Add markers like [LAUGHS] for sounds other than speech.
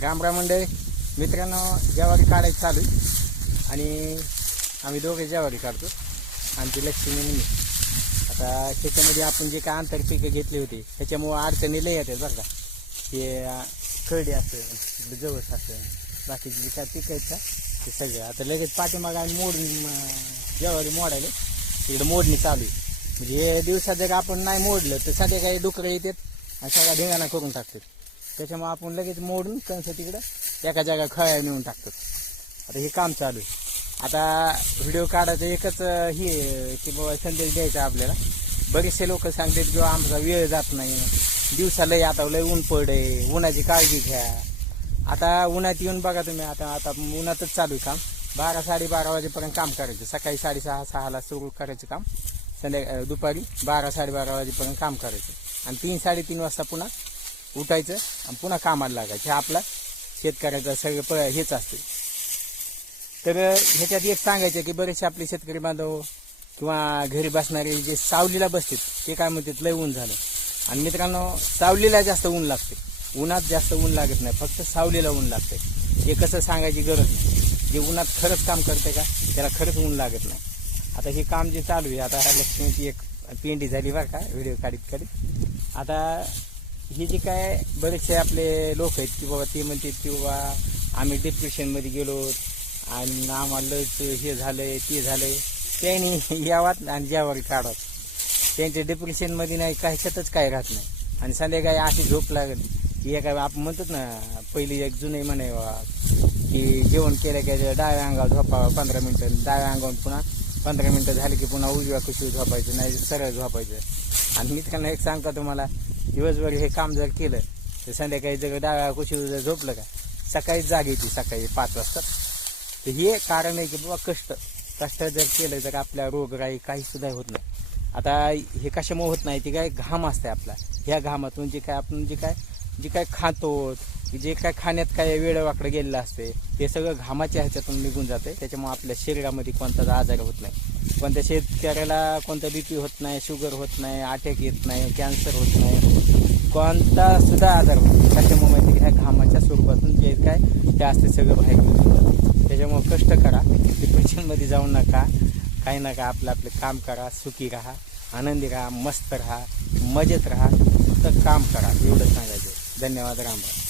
राम राम मंडळी. मित्रांनो ज्वारी काढायची चालू आहे. आणि आम्ही दोघे ज्वारी काढतो. आमची लक्ष्मी मी. आता त्याच्यामध्ये आपण जे काय आंतरपिकं घेतली होती त्याच्यामुळं अडचणी लय येतात बरं का. ते अं, करडी असं जवस असं बाकीचे जे काय पिकं आहेत का ते सगळं. आता लगेच पाठीमागं आम्ही मोडून अं, ज्वारी मोडायला. तिकडं मोडणी चालू आहे. म्हणजे हे दिवसात जर आपण नाही मोडलं तर सध्या काही डुकरं येतात आणि सगळ्या धिंगाणा करून टाकतात. त्याच्यामुळे आपण लगेच मोडून कंस तिकडं एका जागा खळ्या नेऊन टाकतो. आता हे काम चालू आहे. आता व्हिडिओ काढायचं एकच हे आहे की बाबा संदेश द्यायचा आपल्याला. बरेचसे लोक सांगतात की आमचा वेळ जात नाही. दिवसा लय आता लय ऊन पडे उन्हाची काळजी घ्या. आता उन्हात येऊन बघा तुम्ही आता आता उन्हातच चालू आहे काम. बारा साडेबारा वाजेपर्यंत काम करायचं. सकाळी साडेसहा सहाला सुरू करायचं काम. संध्या दुपारी बारा साडेबारा वाजेपर्यंत काम करायचं. आणि तीन साडेतीन वाजता पुन्हा उठायचं आणि पुन्हा कामाला लागायचं. हे आपला शेतकऱ्याचं सगळं प हेच असते. तर ह्याच्यात एक सांगायचं की बरेचसे आपले शेतकरी बांधव किंवा घरी बसणारे जे सावलीला बसतात ते काय म्हणतात लय ऊन झालं. आणि मित्रांनो सावलीला जास्त ऊन लागते. उन्हात जास्त ऊन लागत नाही फक्त सावलीला ऊन लागते. हे कसं सांगायची गरज नाही. जे उन्हात खरंच काम करते का त्याला खरंच ऊन लागत नाही. आता हे काम जे चालू आहे आता लक्ष्मीची एक पेंडी झाली बरं का व्हिडिओ काढीत काढीत. आता हे जे काय बरेचसे आपले लोक आहेत की बाबा ते म्हणतात की बाबा आम्ही डिप्रेशनमध्ये गेलो आणि आम्हाला लयच हे झालंय ते झालंय. त्यांनी [LAUGHS] यावात आणि ज्यावर काढावं. त्यांच्या डिप्रेशनमध्ये नाही काही शेतच काय राहत नाही. आणि संध्याकाळी अशी झोप लागेल. की एका आपण म्हणतात ना पहिली एक जुने म्हणे की जेवण केलं की डाव्या अंगावर झोपावं पंधरा मिनटं डाव्या अंगावर पुन्हा पंधरा मिनटं झाली की पुन्हा उजव्या कशी झोपायचं नाही सरळ झोपायचं. आणि मी त्यांना एक सांगतो तुम्हाला दिवसभर हे काम जर केलं तर संध्याकाळी जर डाव्या कुशीवर जर झोपलं का सकाळी जाग येते सकाळी पाच वाजता. तर हे कारण आहे की बाबा कष्ट कष्ट जर केलं तर आपल्या रोगराई काही सुद्धा होत नाही. आता हे कशामुळे होत नाही ते काय घाम असते आपला. ह्या घामातून जे काय आपण जे काय जे काय खातो जे काय खाण्यात काय वेळ वाकडं गेलेलं असते ते सगळं घामाच्या ह्याच्यातून निघून जाते त्याच्यामुळे आपल्या शरीरामध्ये कोणताच आजार होत नाही. कोणत्या शेतकऱ्याला कोणता बी पी होत नाही शुगर होत नाही अटॅक येत नाही कॅन्सर होत नाही कोणता सुद्धा आजार होत नाही. त्याच्यामुळे माहिती ह्या घामाच्या स्वरूपातून जे काय ते असते सगळं बाहेर निघून त्याच्यामुळे कष्ट करा डिप्रेशनमध्ये जाऊ नका. काही नका आपलं आपलं काम करा सुखी राहा आनंदी राहा मस्त राहा मजेत राहा फक्त काम करा. एवढं सांगायचं. than no other